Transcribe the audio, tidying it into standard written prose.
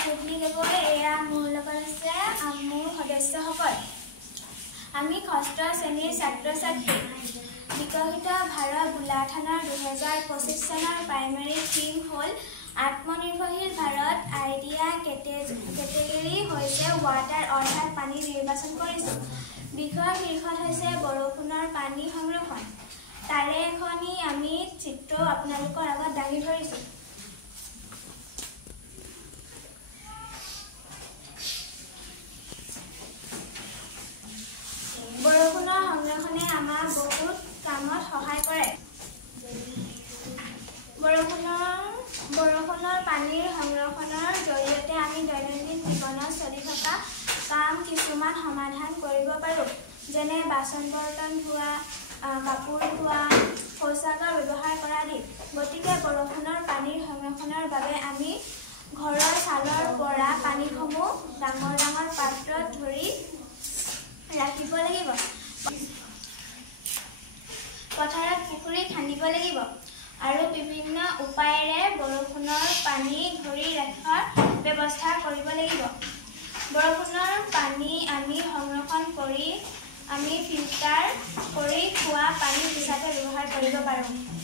jubilee Gogoi এয়া মোৰ লগত আছে মোৰ সদস্যসকল আমি ষষ্ঠ শ্ৰেণীৰ ছাত্ৰ-ছাত্ৰী বিকশিত ভাৰত বুলা থানাৰ 2025 চনৰ প্ৰাইমেৰী থিম হ'ল আত্মনিৰ্ভৰশীল ভাৰত আইডিয়া কেটেগৰী হৈছে ৱাটাৰ অৰ্থাৎ পানী নিৰ্বাচন কৰিছোঁ বিষয়ৰ শীৰ্ষক হৈছে বৰষুণৰ পানী সংৰক্ষণ তাৰে এখনি আমি চিত্ৰ আপোনালোকৰ আগত দাঙি ধৰিছোঁ বৰষুণৰ সংৰক্ষণে আমাক বহুত কামত সহায় কৰে বৰষুণৰ পানীৰ সংৰক্ষণৰ জৰিয়তে আমি দৈনন্দিন জীৱনত চলি থকা কাম কিছুমান সমাধান কৰিব পাৰোঁ যেনে বাচন বৰ্তন ধোৱা কাপোৰ ধোৱা শৌচাগাৰ ব্যৱহাৰ কৰা আদি গতিকে বৰষুণৰ পানীৰ সংৰক্ষণৰ বাবে আমি ঘৰৰ চালৰ পৰা পানীসমূহ ডাঙৰ ডাঙৰ পাত্ৰত ধৰি ৰাখিব লাগিব পথাৰত পুখুৰী খান্দিব লাগিব আৰু বিভিন্ন উপায়েৰে বৰষুণৰ পানী ধৰি ৰখাৰ ব্যৱস্থা কৰিব লাগিব বৰষুণৰ পানী আমি সংৰক্ষণ কৰি আমি ফিল্টাৰ কৰি খোৱা পানী হিচাপে ব্যৱহাৰ কৰিব পাৰোঁ